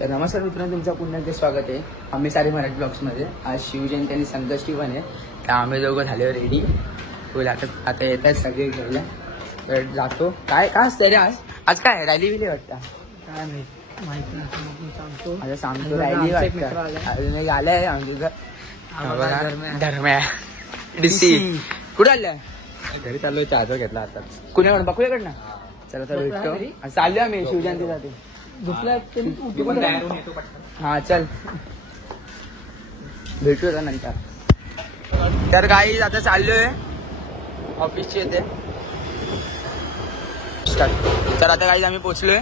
तर नमस्कार मित्रांनो, तुमचं पुन्हा एकदा स्वागत आहे आम्ही सारे मराठी ब्लॉग्समध्ये. आज शिवजयंती आणि संकष्टी पण आहे, तर आम्ही दोघं झाले रेडी. फुल आता येत आहेत सगळे घ्यायला. तर जातो. काय असतं रे आज? आज काय रॅली बिली वाटतं? काय माहिती सांगतो. आता सांगतो रॅली वाटतं. अजून आलाय आमच्या धर्म्या डीसी. कुठे आलाय? घरी चाललोय, चहा घेतला आता. कुणाकडून? बकुल्याकडनं. चला तर भेटतो. चाललोय आम्ही शिवजयंतीसाठी. हा चल भेटू नंतर. तर काही आता चाललोय ऑफिसची येते. तर आता काही आम्ही पोचलोय.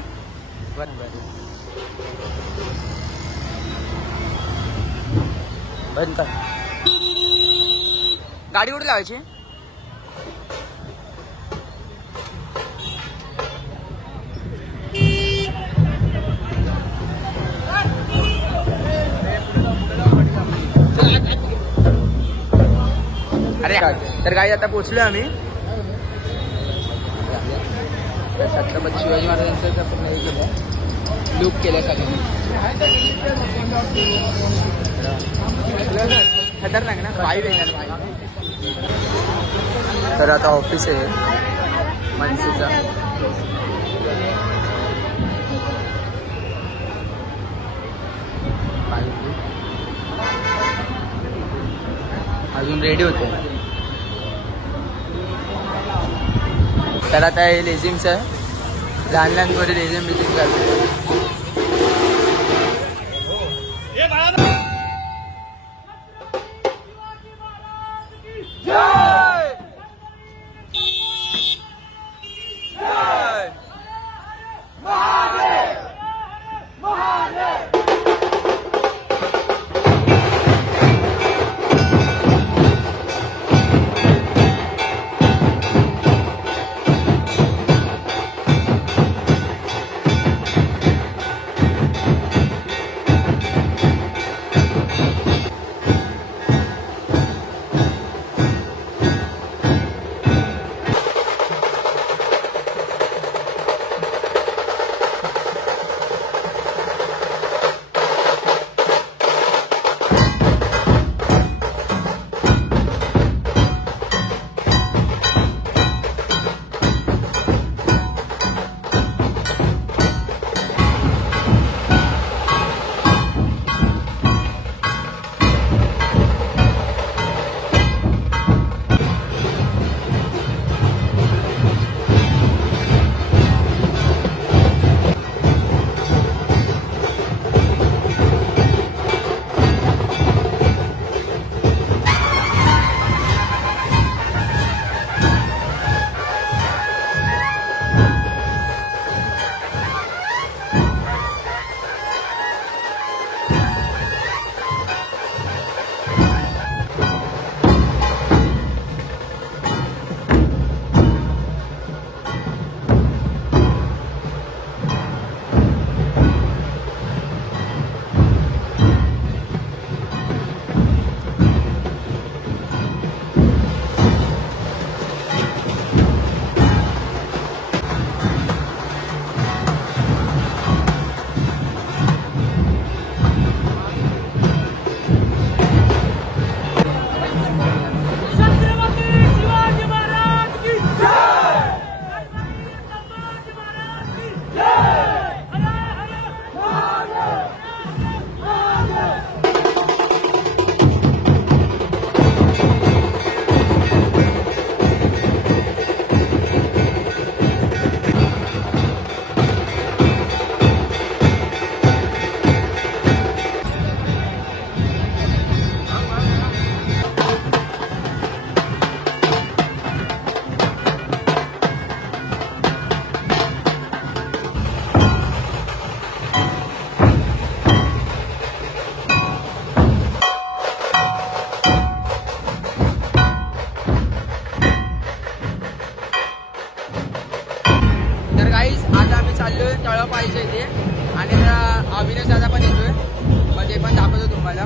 बंद कर. गाडी कुठे लावायची? अरे तर काही आता पोचलोय आम्ही. छत्रपती शिवाजी महाराजांचं पूर्ण हे केलं, लूक केलं सगळं. खतरनाक ना, फाईव्ह आहे ना. तर आता ऑफिस आहे मनसेचं. अजून रेडी होते. तर आता हे लेझिमचं आहे, लहान लहान पोरी लेझिम करते. चाललोय तळ पाहिजे इथे. आणि अविनाश दादा पण येतोय, मग ते पण दाखवतो तुम्हाला.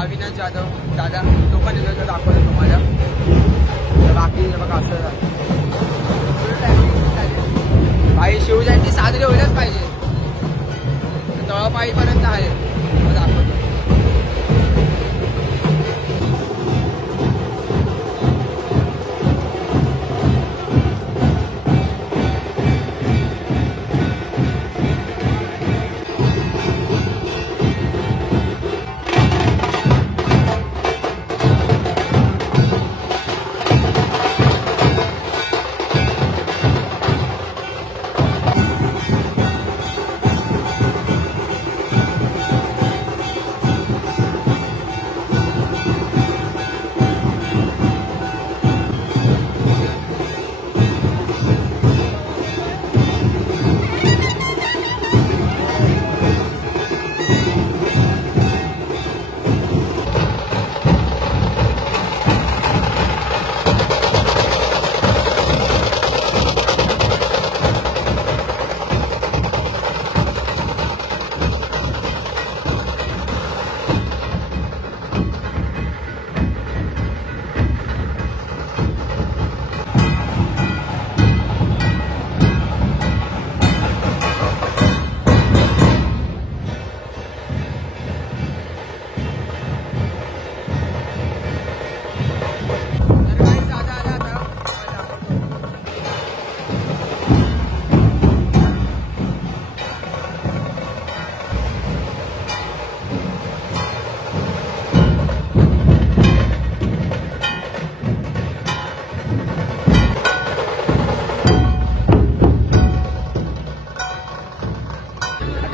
अविनाश जाधव दादा तो पण येतोय, तो दाखवतो तुम्हाला. बाकी बघा असं भाई शिवजयंती साजरी होईलच पाहिजे. तळपाईपर्यंत आहे. मग दाखवतो.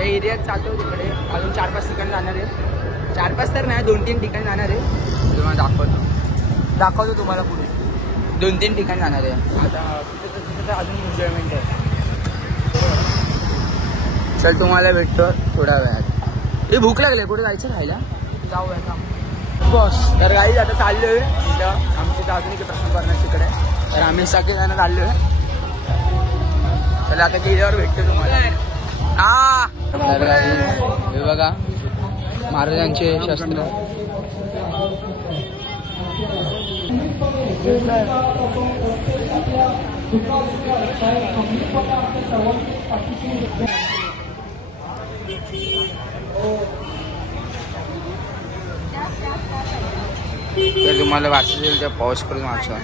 एरियात जातो तिकडे अजून 4-5 ठिकाणी जाणार आहे. 4-5 तर नाही 2-3 ठिकाणी जाणार आहे. तुम्हाला दाखवतो तुम्हाला पुढे 2-3 ठिकाणी जाणार आहे. आता तिथं अजून एन्जॉयमेंट आहे. चल तुम्हाला भेटतो थोड्या वेळात. हे भूक लागले कुठे जायचं खायला जाऊया का बस. तर काही आता चाललोय तिथं आमच्या अजून इकडे प्रश्न करणार तिकडे. तर आम्ही सगळे जण चाललोय. चला आता गेल्यावर भेटतो तुम्हाला. तर हे बघा महाराजांचे शस्त्र. तर तुम्हाला वाचायचं तर पॉज करून वाचा.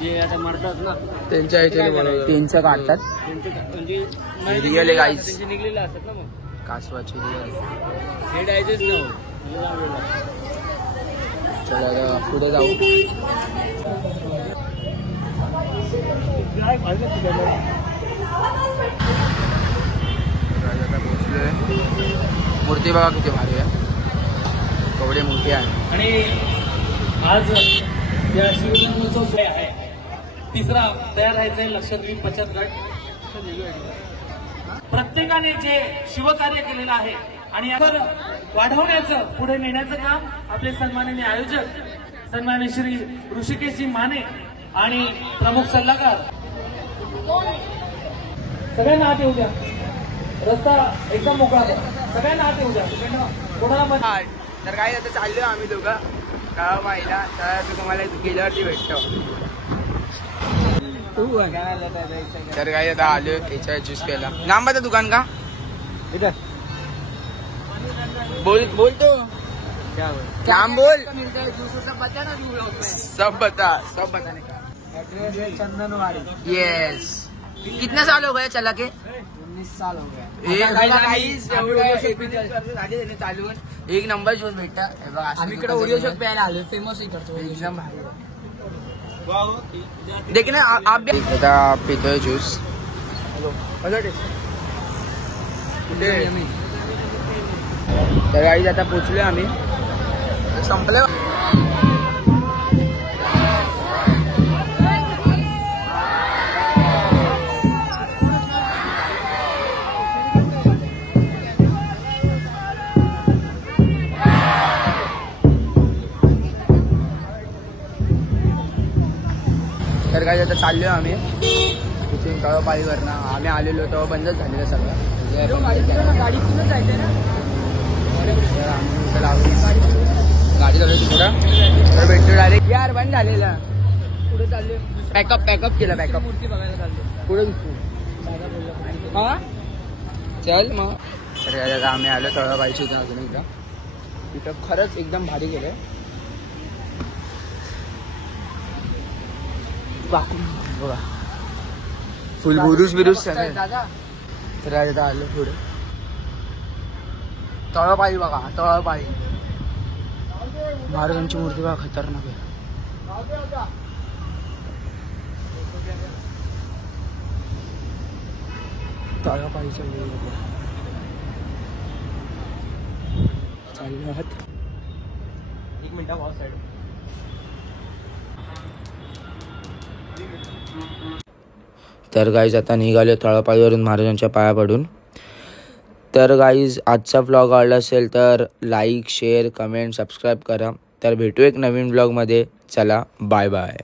जे आता मारतात ना त्यांच्या त्यांचं काढतात रिअल गाईज निघलेले असतात ना मग कासवाची रिअल. हे डायजेस्ट न चला आता पुढे जाऊ. मूर्ती बघा किती भारी आहे. कवडे मोठी आहे. आणि आज या शिवजन्मोत्सव आहे. तिसरा तयार राहायचा आहे लक्षद्वीप बचत गट. प्रत्येकाने जे शिवकार्य केलेलं आहे आणि यावर वाढवण्याचं पुढे नेण्याचं काम आपले सन्माननीय आयोजक सन्माननीय श्री ऋषिकेशजी माने आणि प्रमुख सल्लागार सगळ्यांना आत येऊ द्या. रस्ता एकदम मोकळा आहे. सगळ्यांना आत येऊ द्या. कोणाला तर काय आता चाललोय आम्ही दोघं गावा माहिला. तर तुम्हाला गेल्यावरती भेटतो. तर काय आता आलो याच्या ज्यूस प्यायला. लांबाचं दुकान का इधर बोलतो लांब बोल. सब बताने का. चंदनवाड़ी. यस. कितना साल हो गए चला के? 19 साल हो गए. चालून एक नंबर ज्यूस भेटता. आम्ही इकडे ओरिओ शेक प्यायला आलो. फेमस इकडचं एकदम भारी. देखील आप आता पितोय ज्यूस. तर गाईज आता पोचलोय आम्ही. संपलं. तर काय आता चाललोय आम्ही तिथून तळपाळीवरनं. आम्ही आलेलो तेव्हा बंदच झालेलं सगळं. गाडीतूनच जायचं ना. गाडी चालू पुढं तर भेटतो डायरेक्ट. यार बंद झालेला पुढे चालले पॅकअप केला पॅकअप मूर्ती बघायला चालले. पुढे दिसतो हा चल मग. तर आता आम्ही आलो तळाबाईची इथं अजून एकदा. इथं खरंच एकदम भारी गेलं. बघा फुल बुरुस बिरुस सगळे. दादा तर आता आलो पुढे. तळापाळी बघा तळापाळी. महाराजांची मूर्ती बघा खतरनाक आहे. तळापाळीच्या चालले आहात. एक मिनिट वॉल साइड. तर गाईज आता निघाले तळापाळीवरून महाराजांच्या पाया पडून. तर गाईज आजचा व्लॉग आवडला असेल तर लाईक शेअर कमेंट सबस्क्राईब करा. तर भेटू एक नवीन व्लॉगमध्ये. चला बाय बाय.